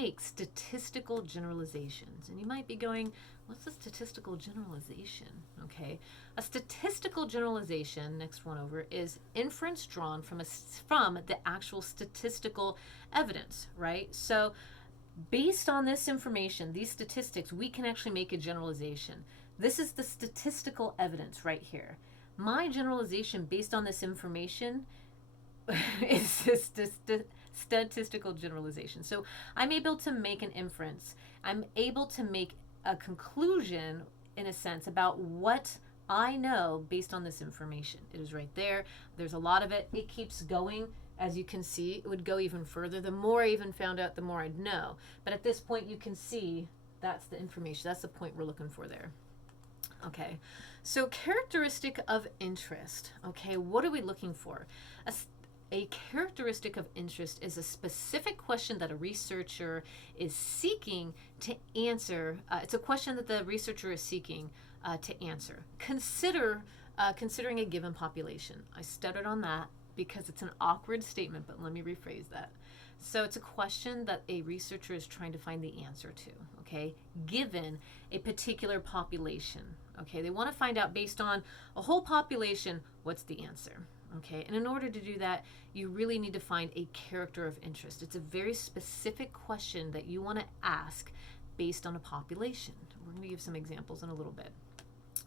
make statistical generalizations. And you might be going, what's a statistical generalization? Okay, a statistical generalization, next one over, is inference drawn from the actual statistical evidence, right? So based on this information, these statistics, we can actually make a generalization. This is the statistical evidence right here. My generalization based on this information is statistical generalization. So I'm able to make an inference. I'm able to make a conclusion, in a sense, about what I know based on this information. It is right there. There's a lot of it. It keeps going. As you can see, it would go even further. The more I even found out, the more I'd know. But at this point, you can see that's the information. That's the point we're looking for there. Okay, so characteristic of interest. Okay, what are we looking for? A characteristic of interest is a specific question that a researcher is seeking to answer. It's a question that the researcher is seeking to answer. Considering a given population. I stuttered on that because it's an awkward statement, but let me rephrase that. So it's a question that a researcher is trying to find the answer to, okay, given a particular population. Okay, they want to find out based on a whole population, what's the answer? Okay, and in order to do that, you really need to find a character of interest. It's a very specific question that you want to ask based on a population. We're going to give some examples in a little bit.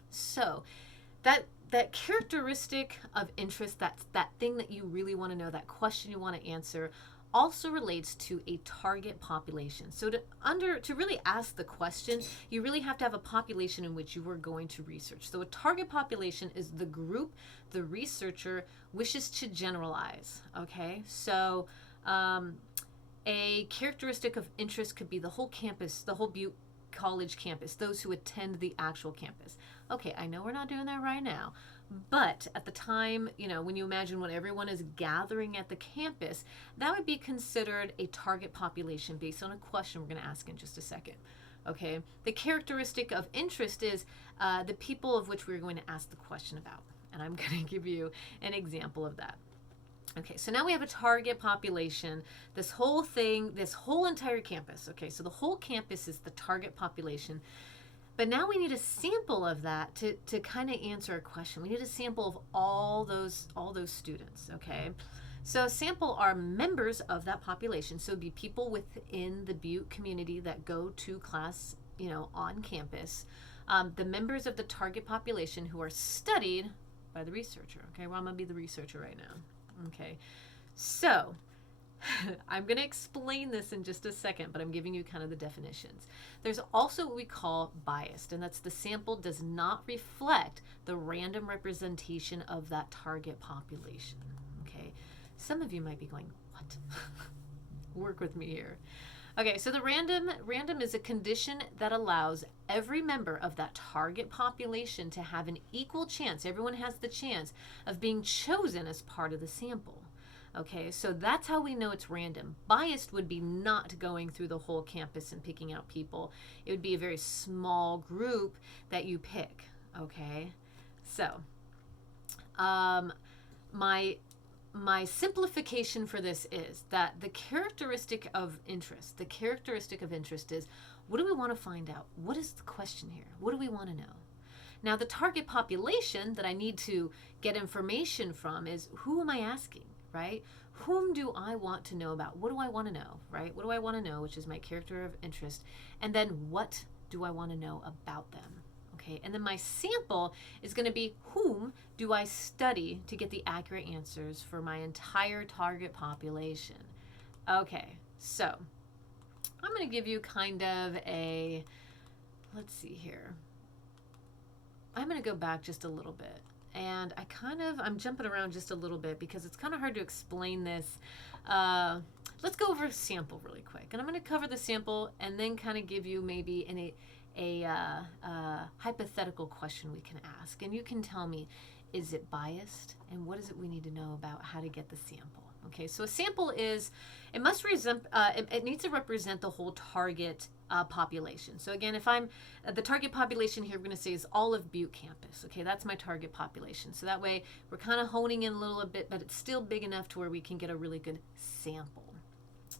So that characteristic of interest, that's that thing that you really want to know, that question you want to answer, also relates to a target population. So to really ask the question, you really have to have a population in which you are going to research. So a target population is the group the researcher wishes to generalize. Okay, so a characteristic of interest could be the whole campus, the whole Butte College campus, those who attend the actual campus. Okay, I know we're not doing that right now, but at the time, when you imagine when everyone is gathering at the campus, that would be considered a target population based on a question we're going to ask in just a second. Okay, the characteristic of interest is the people of which we're going to ask the question about, and I'm going to give you an example of that. Okay, so now we have a target population. This whole entire campus. Okay, so the whole campus is the target population. But now we need a sample of that to kind of answer a question. We need a sample of all those students, okay? So a sample are members of that population. So it'd be people within the Butte community that go to class, on campus. The members of the target population who are studied by the researcher. Okay, well, I'm going to be the researcher right now. Okay, so I'm going to explain this in just a second, but I'm giving you kind of the definitions. There's also what we call biased, and that's the sample does not reflect the random representation of that target population. Okay, some of you might be going, what? Work with me here. Okay, so the random is a condition that allows every member of that target population to have an equal chance. Everyone has the chance of being chosen as part of the sample. Okay, so that's how we know it's random. Biased would be not going through the whole campus and picking out people. It would be a very small group that you pick. Okay, so my simplification for this is that the characteristic of interest is, what do we want to find out? What is the question here? What do we want to know? Now, the target population that I need to get information from is, who am I asking, right? Whom do I want to know about? What do I want to know, right? What do I want to know, which is my character of interest. And then what do I want to know about them? Okay, and then my sample is going to be, whom do I study to get the accurate answers for my entire target population? Okay, so I'm going to give you kind of let's see here. I'm going to go back just a little bit. And I'm jumping around just a little bit because it's kind of hard to explain this. Let's go over a sample really quick. And I'm going to cover the sample and then kind of give you maybe a hypothetical question we can ask. And you can tell me, is it biased? And what is it we need to know about how to get the sample? Okay, so a sample it needs to represent the whole target population. So again, if I'm the target population here, we're going to say is all of Butte campus. Okay, that's my target population. So that way we're kind of honing in a little bit, but it's still big enough to where we can get a really good sample.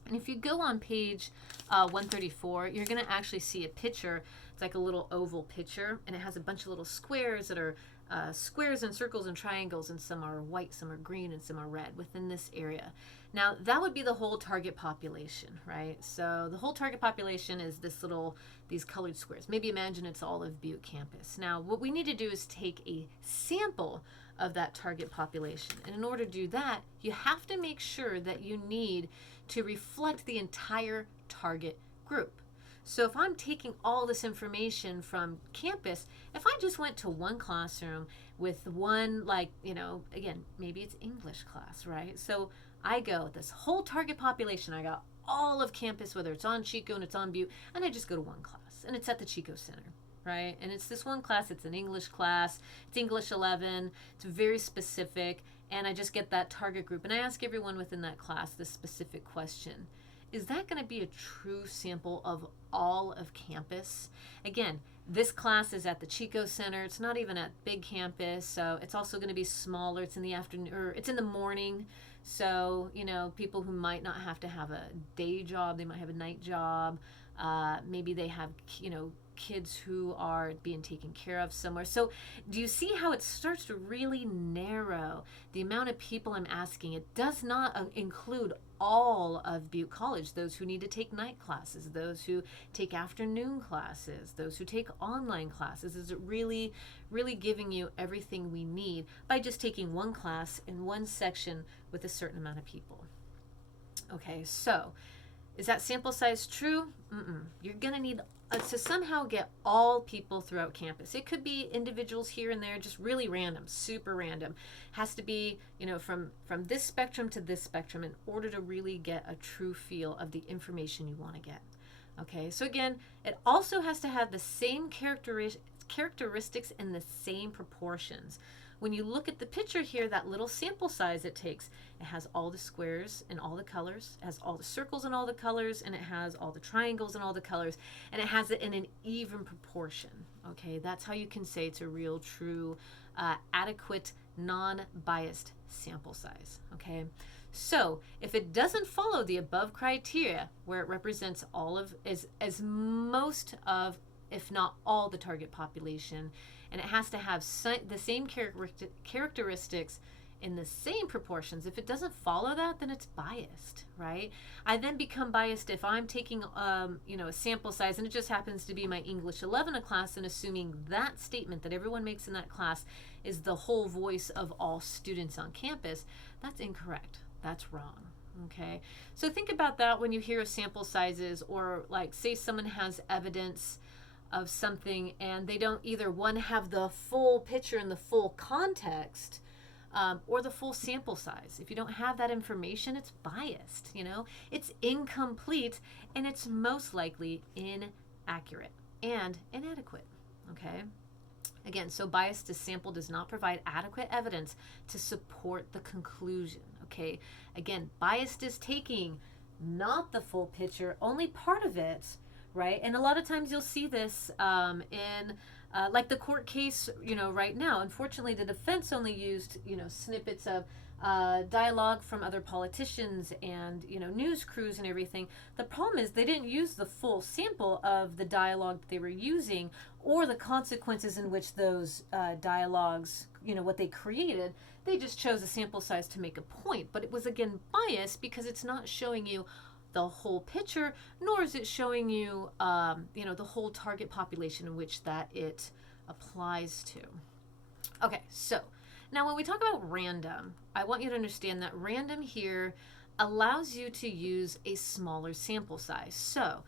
And if you go on page 134, you're going to actually see a picture. It's like a little oval picture, and it has a bunch of little squares that are squares and circles and triangles, and some are white, some are green, and some are red within this area. Now, that would be the whole target population, right? So the whole target population is these colored squares. Maybe imagine it's all of Butte campus. Now, what we need to do is take a sample of that target population. And in order to do that, you have to make sure that you need to reflect the entire target group. So if I'm taking all this information from campus, if I just went to one classroom with one, again, maybe it's English class, right? So I go, this whole target population, I got all of campus, whether it's on Chico and it's on Butte, and I just go to one class, and it's at the Chico Center, right? And it's this one class, it's an English class, it's English 11, it's very specific, and I just get that target group, and I ask everyone within that class this specific question. Is that going to be a true sample of all of campus? Again, this class is at the Chico Center. It's not even at big campus, so it's also going to be smaller. It's in the afternoon, or it's in the morning. So, people who might not have to have a day job, they might have a night job. Maybe they have, kids who are being taken care of somewhere. So do you see how it starts to really narrow the amount of people I'm asking? It does not include all of Butte College, those who need to take night classes, those who take afternoon classes, those who take online classes. Is it really, really giving you everything we need by just taking one class in one section with a certain amount of people? Okay, so is that sample size true? You're going to need to somehow get all people throughout campus. It could be individuals here and there, just really random, super random. Has to be, from this spectrum to this spectrum in order to really get a true feel of the information you want to get. Okay, so again, it also has to have the same characteristics and the same proportions. When you look at the picture here, that little sample size it takes, it has all the squares and all the colors, it has all the circles and all the colors, and it has all the triangles and all the colors, and it has it in an even proportion. Okay, that's how you can say it's a real, true, adequate, non-biased sample size. Okay, so if it doesn't follow the above criteria, where it represents all of, as most of, if not all, the target population, and it has to have the same characteristics in the same proportions. If it doesn't follow that, then it's biased, right? I then become biased if I'm taking, a sample size, and it just happens to be my English 11 class, and assuming that statement that everyone makes in that class is the whole voice of all students on campus. That's incorrect. That's wrong. Okay, so think about that when you hear of sample sizes, or say someone has evidence of something and they don't either have the full picture and the full context, or the full sample size. If you don't have that information, it's biased, it's incomplete, and it's most likely inaccurate and inadequate. Okay, again, so biased to sample does not provide adequate evidence to support the conclusion. Okay, again, biased is taking not the full picture, only part of it, right? And a lot of times you'll see this in the court case, right now. Unfortunately, the defense only used, snippets of dialogue from other politicians and, news crews and everything. The problem is they didn't use the full sample of the dialogue that they were using, or the consequences in which those dialogues, what they created. They just chose a sample size to make a point. But it was, again, biased because it's not showing you the whole picture, nor is it showing you, the whole target population in which that it applies to. Okay, so now when we talk about random, I want you to understand that random here allows you to use a smaller sample size. So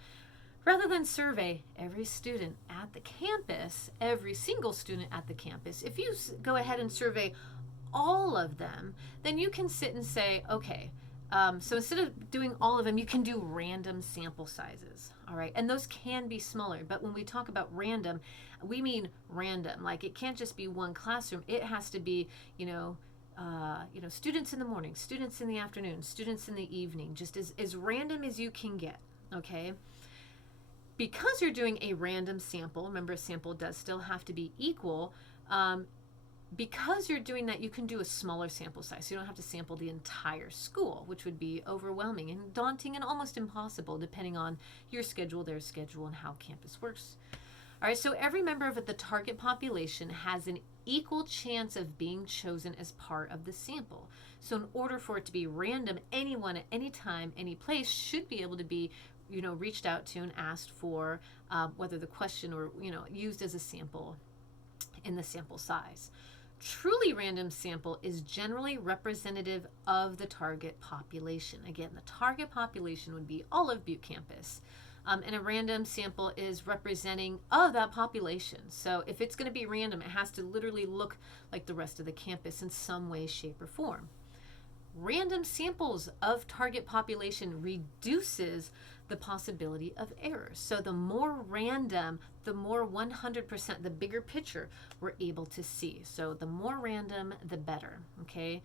rather than survey every student at the campus, every single student at the campus, if you go ahead and survey all of them, then you can sit and say, okay, so instead of doing all of them, you can do random sample sizes, all right? And those can be smaller, but when we talk about random, we mean random. Like, it can't just be one classroom. It has to be, students in the morning, students in the afternoon, students in the evening, just as random as you can get, okay? Because you're doing a random sample, remember, a sample does still have to be equal, because you're doing that, you can do a smaller sample size. So you don't have to sample the entire school, which would be overwhelming and daunting and almost impossible depending on your schedule, their schedule, and how campus works. All right, so every member of the target population has an equal chance of being chosen as part of the sample. So in order for it to be random, anyone at any time, any place should be able to be, reached out to and asked for, whether the question or, used as a sample in the sample size. Truly random sample is generally representative of the target population. Again, the target population would be all of Butte campus. And a random sample is representing of that population. So if it's going to be random, it has to literally look like the rest of the campus in some way, shape, or form. Random samples of target population reduces the possibility of errors. So the more random, the more 100%, the bigger picture we're able to see. So the more random, the better, okay?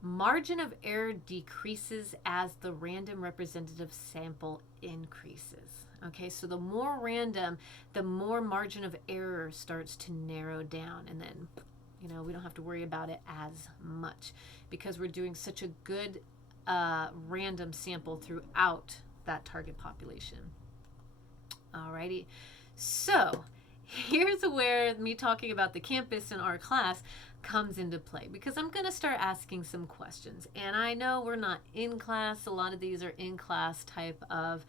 Margin of error decreases as the random representative sample increases. Okay, so the more random, the more margin of error starts to narrow down, and then, we don't have to worry about it as much because we're doing such a good random sample throughout that target population. Alrighty, so here's where me talking about the campus in our class comes into play, because I'm going to start asking some questions. And I know we're not in class. A lot of these are in class type of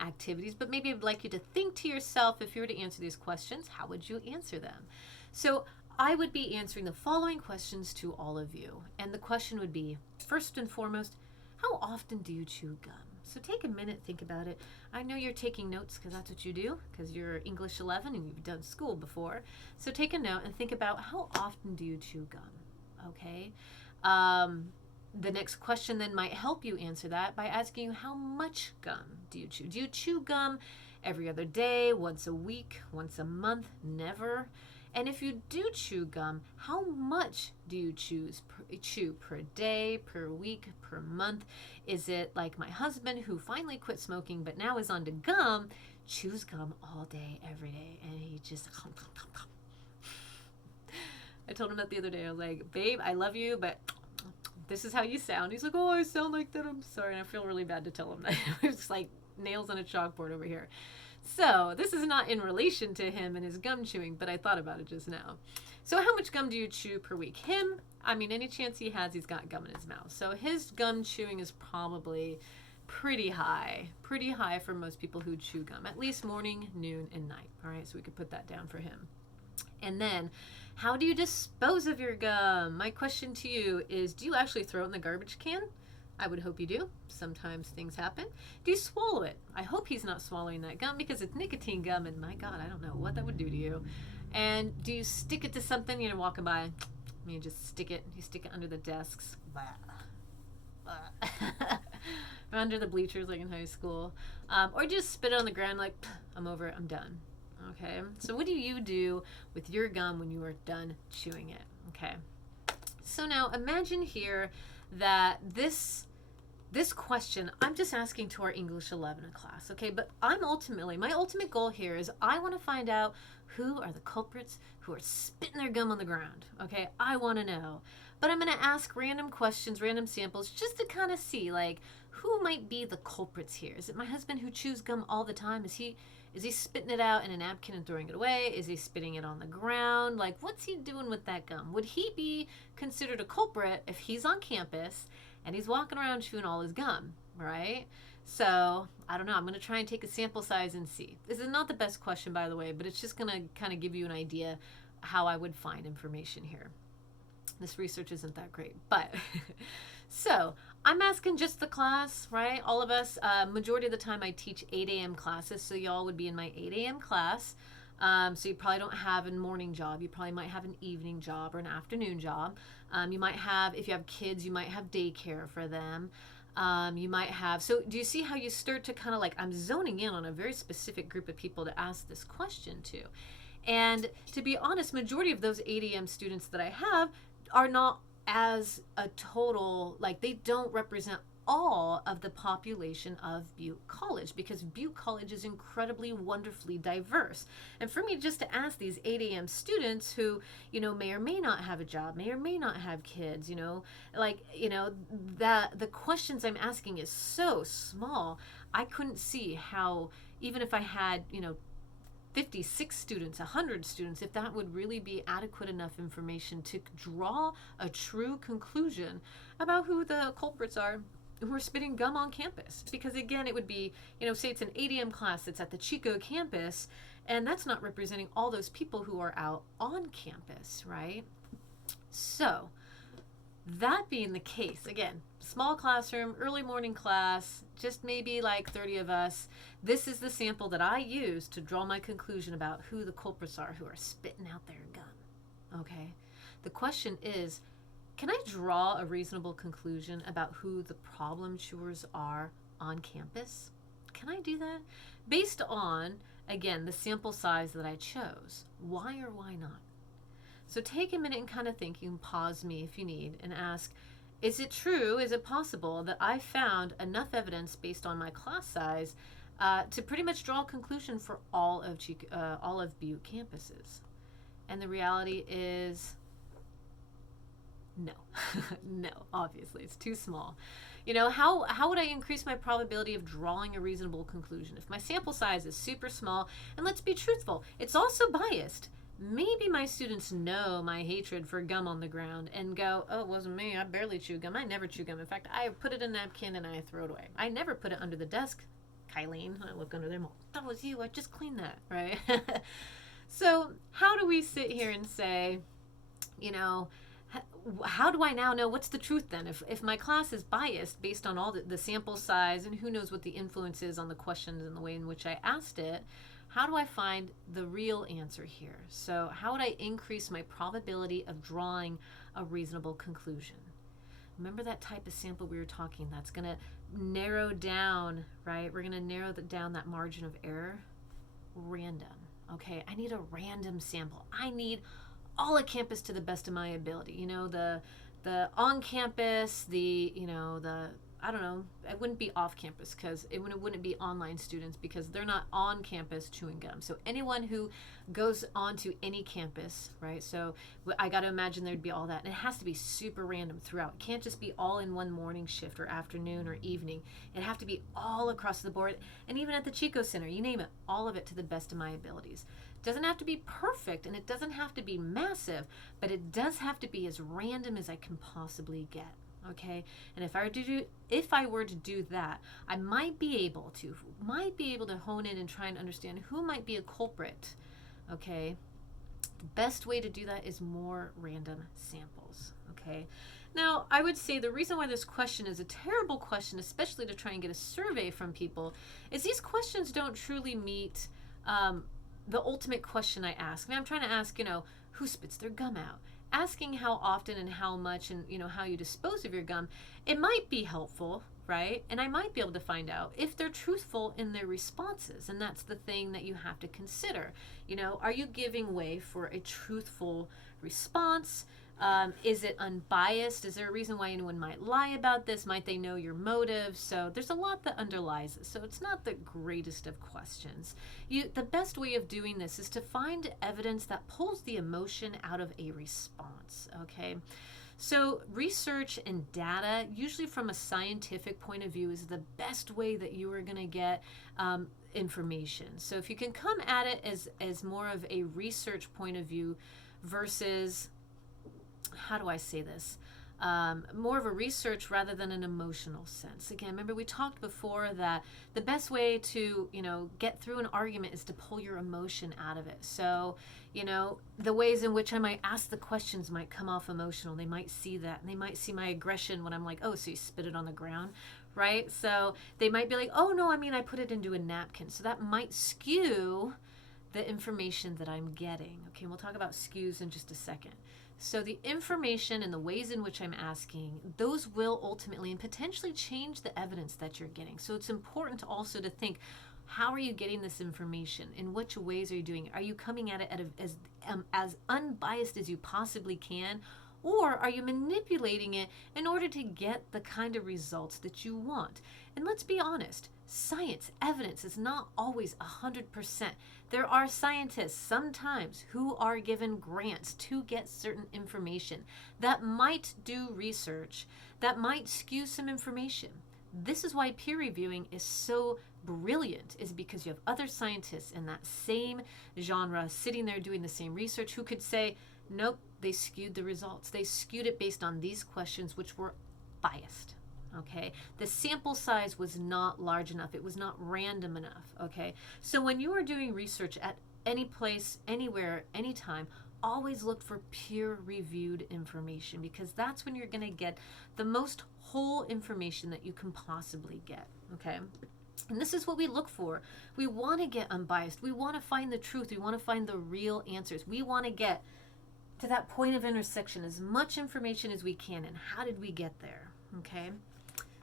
activities, but maybe I'd like you to think to yourself, if you were to answer these questions, how would you answer them? So I would be answering the following questions to all of you. And the question would be, first and foremost, how often do you chew gum? So take a minute, think about it. I know you're taking notes because that's what you do, because you're English 11 and you've done school before. So take a note and think about, how often do you chew gum? Okay. The next question then might help you answer that by asking you, how much gum do you chew? Do you chew gum every other day, once a week, once a month, never? And if you do chew gum, how much do you chew per day, per week, per month? Is it like my husband, who finally quit smoking but now is on to gum, chews gum all day, every day, and he just... I told him that the other day. I was like, babe, I love you, but this is how you sound. He's like, oh, I sound like that. I'm sorry. And I feel really bad to tell him that. It's like nails on a chalkboard over here. So this is not in relation to him and his gum chewing, but I thought about it just now. So how much gum do you chew per week? Him, any chance he has, he's got gum in his mouth. So his gum chewing is probably pretty high for most people who chew gum, at least morning, noon, and night. All right, so we could put that down for him. And then, how do you dispose of your gum? My question to you is, do you actually throw it in the garbage can? I would hope you do. Sometimes things happen. Do you swallow it? I hope he's not swallowing that gum, because it's nicotine gum, and my God, I don't know what that would do to you. And do you stick it to something? Walking by, you just stick it. You stick it under the desks. Under the bleachers, like in high school. Or just spit it on the ground like, I'm over it, I'm done. Okay, so what do you do with your gum when you are done chewing it? Okay, so now imagine here that this question, I'm just asking to our English 11 class, okay? But my ultimate goal here is I want to find out who are the culprits who are spitting their gum on the ground, okay? I want to know. But I'm going to ask random questions, random samples, just to kind of see, like, who might be the culprits here? Is it my husband who chews gum all the time? Is he spitting it out in a napkin and throwing it away? Is he spitting it on the ground? Like, what's he doing with that gum? Would he be considered a culprit if he's on campus and he's walking around chewing all his gum, right? So, I don't know. I'm going to try and take a sample size and see. This is not the best question, by the way, but it's just going to kind of give you an idea how I would find information here. This research isn't that great, but... So, I'm asking just the class, right? All of us, majority of the time I teach 8 a.m. classes, so y'all would be in my 8 a.m. class. So you probably don't have a morning job. You probably might have an evening job or an afternoon job. You might have, if you have kids, you might have daycare for them. You might have, so do you see how you start to kind of like, I'm zoning in on a very specific group of people to ask this question to. And to be honest, majority of those 8 a.m. students that I have are not as a total, like they don't represent all of the population of Butte College, because Butte College is incredibly wonderfully diverse. And for me just to ask these 8 a.m. students who, may or may not have a job, may or may not have kids, the questions I'm asking is so small. I couldn't see how, even if I had, 56 students, 100 students, if that would really be adequate enough information to draw a true conclusion about who the culprits are who are spitting gum on campus. Because again, it would be, say it's an 8 a.m. class that's at the Chico campus, and that's not representing all those people who are out on campus, right? So, that being the case, again, small classroom, early morning class, just maybe like 30 of us. This is the sample that I use to draw my conclusion about who the culprits are who are spitting out their gum. Okay? The question is, can I draw a reasonable conclusion about who the problem chewers are on campus? Can I do that? Based on, again, the sample size that I chose. Why or why not? So take a minute and kind of think. You can pause me if you need and ask, is it true, is it possible that I found enough evidence based on my class size to pretty much draw a conclusion for all of Butte campuses? And the reality is no. No, obviously, it's too small. How would I increase my probability of drawing a reasonable conclusion? If my sample size is super small, and let's be truthful, it's also biased. Maybe my students know my hatred for gum on the ground and go, oh, it wasn't me. I barely chew gum. I never chew gum. In fact, I put it in a napkin and I throw it away. I never put it under the desk. Kylene, I look under there. That was you. I just cleaned that, right? So how do we sit here and say, how do I now know what's the truth then? If my class is biased based on all the sample size and who knows what the influence is on the questions and the way in which I asked it, how do I find the real answer here? So how would I increase my probability of drawing a reasonable conclusion? Remember that type of sample we were talking that's going to narrow down, right? We're going to narrow down that margin of error. Random. Okay, I need a random sample. I need all of campus to the best of my ability. The on campus, I don't know, it wouldn't be off campus because it wouldn't be online students because they're not on campus chewing gum. So anyone who goes onto any campus, right? So I got to imagine there'd be all that. And it has to be super random throughout. It can't just be all in one morning shift or afternoon or evening. It have to be all across the board. And even at the Chico Center, you name it, all of it to the best of my abilities. It doesn't have to be perfect and it doesn't have to be massive, but it does have to be as random as I can possibly get. Okay, and if I were to do that, I might be able to hone in and try and understand who might be a culprit. Okay, the best way to do that is more random samples. Okay, now I would say the reason why this question is a terrible question, especially to try and get a survey from people, is these questions don't truly meet the ultimate question I ask. I mean, I'm trying to ask, who spits their gum out? Asking how often and how much and how you dispose of your gum, it might be helpful, right? And I might be able to find out if they're truthful in their responses. And that's the thing that you have to consider. Are you giving way for a truthful response? Is it unbiased? Is there a reason why anyone might lie about this? Might they know your motives? So there's a lot that underlies it. So it's not the greatest of questions. The best way of doing this is to find evidence that pulls the emotion out of a response, okay? So research and data, usually from a scientific point of view, is the best way that you are going to get information. So if you can come at it as more of a research point of view versus, how do I say this? More of a research rather than an emotional sense. Again, remember we talked before that the best way to, get through an argument is to pull your emotion out of it. So, the ways in which I might ask the questions might come off emotional. They might see that, and they might see my aggression when I'm like, oh, so you spit it on the ground, right? So they might be like, oh, no, I put it into a napkin. So that might skew the information that I'm getting. Okay, we'll talk about skews in just a second. So the information and the ways in which I'm asking, those will ultimately and potentially change the evidence that you're getting. So it's important also to think, how are you getting this information? In which ways are you doing it? Are you coming at it as unbiased as you possibly can? Or are you manipulating it in order to get the kind of results that you want? And let's be honest, science, evidence is not always 100%. There are scientists sometimes who are given grants to get certain information that might do research, that might skew some information. This is why peer reviewing is so brilliant, is because you have other scientists in that same genre sitting there doing the same research who could say, nope, they skewed the results. They skewed it based on these questions, which were biased. Okay, the sample size was not large enough. It was not random enough. Okay, so when you are doing research at any place, anywhere, anytime, always look for peer reviewed information, because that's when you're going to get the most whole information that you can possibly get. Okay, and this is what we look for. We want to get unbiased. We want to find the truth. We want to find the real answers. We want to get to that point of intersection, as much information as we can. And how did we get there? Okay,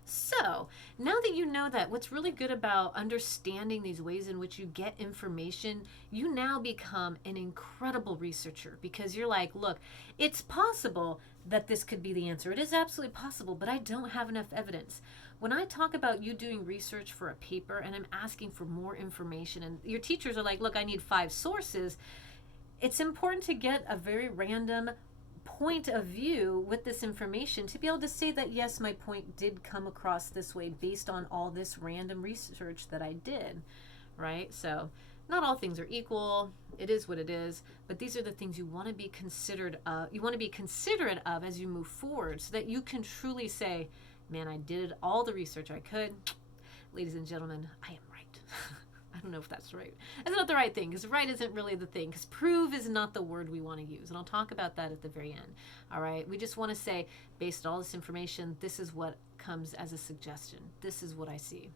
so now that you know that, what's really good about understanding these ways in which you get information, you now become an incredible researcher, because you're like, look, it's possible that this could be the answer. It is absolutely possible, but I don't have enough evidence. When I talk about you doing research for a paper and I'm asking for more information, and your teachers are like, look, I need 5 sources, it's important to get a very random point of view with this information to be able to say that, yes, my point did come across this way based on all this random research that I did, right? So not all things are equal. It is what it is, but these are the things you want to be considered of. You want to be considerate of as you move forward, so that you can truly say, man, I did all the research I could. Ladies and gentlemen, I am right. I don't know if that's right. That's not the right thing, because right isn't really the thing, because prove is not the word we want to use. And I'll talk about that at the very end. All right. We just want to say, based on all this information, this is what comes as a suggestion. This is what I see.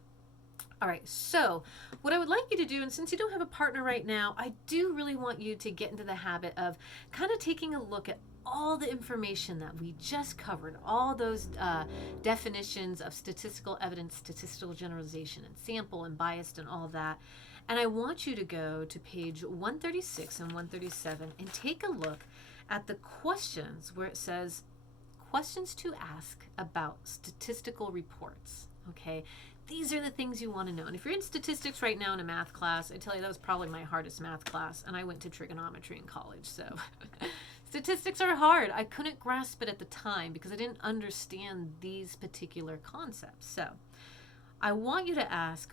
All right, so what I would like you to do, and since you don't have a partner right now, I do really want you to get into the habit of kind of taking a look at all the information that we just covered, all those definitions of statistical evidence, statistical generalization, and sample and biased and all of that. And I want you to go to page 136 and 137 and take a look at the questions where it says questions to ask about statistical reports. Okay, these are the things you want to know. And if you're in statistics right now in a math class, I tell you, that was probably my hardest math class, and I went to trigonometry in college, so statistics are hard. I couldn't grasp it at the time because I didn't understand these particular concepts. So I want you to ask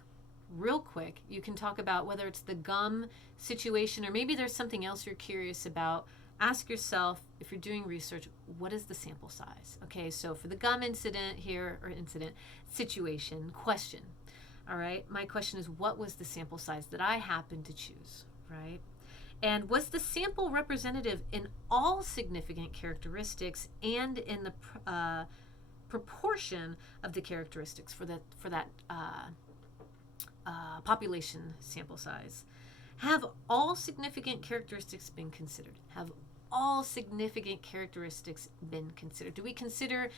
real quick. You can talk about whether it's the gum situation, or maybe there's something else you're curious about. Ask yourself, if you're doing research, what is the sample size? Okay, so for the gum incident here, or incident, situation, question. All right, my question is, what was the sample size that I happened to choose, right? And was the sample representative in all significant characteristics and in the proportion of the characteristics for that population sample size? Have all significant characteristics been considered? Have all significant characteristics been considered? Do we consider,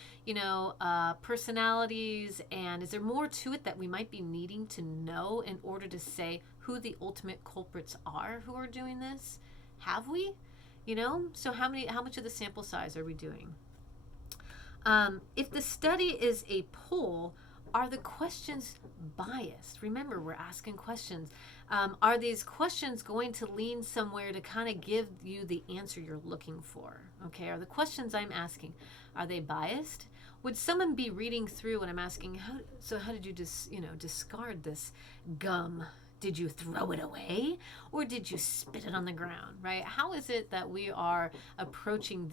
personalities, and is there more to it that we might be needing to know in order to say who the ultimate culprits are who are doing this? Have we? So how much of the sample size are we doing? If the study is a poll, are the questions biased? Remember, we're asking questions. Are these questions going to lean somewhere to kind of give you the answer you're looking for? Okay, are the questions I'm asking, are they biased? Would someone be reading through when I'm asking, how did you discard this gum? Did you throw it away, or did you spit it on the ground, right? How is it that we are approaching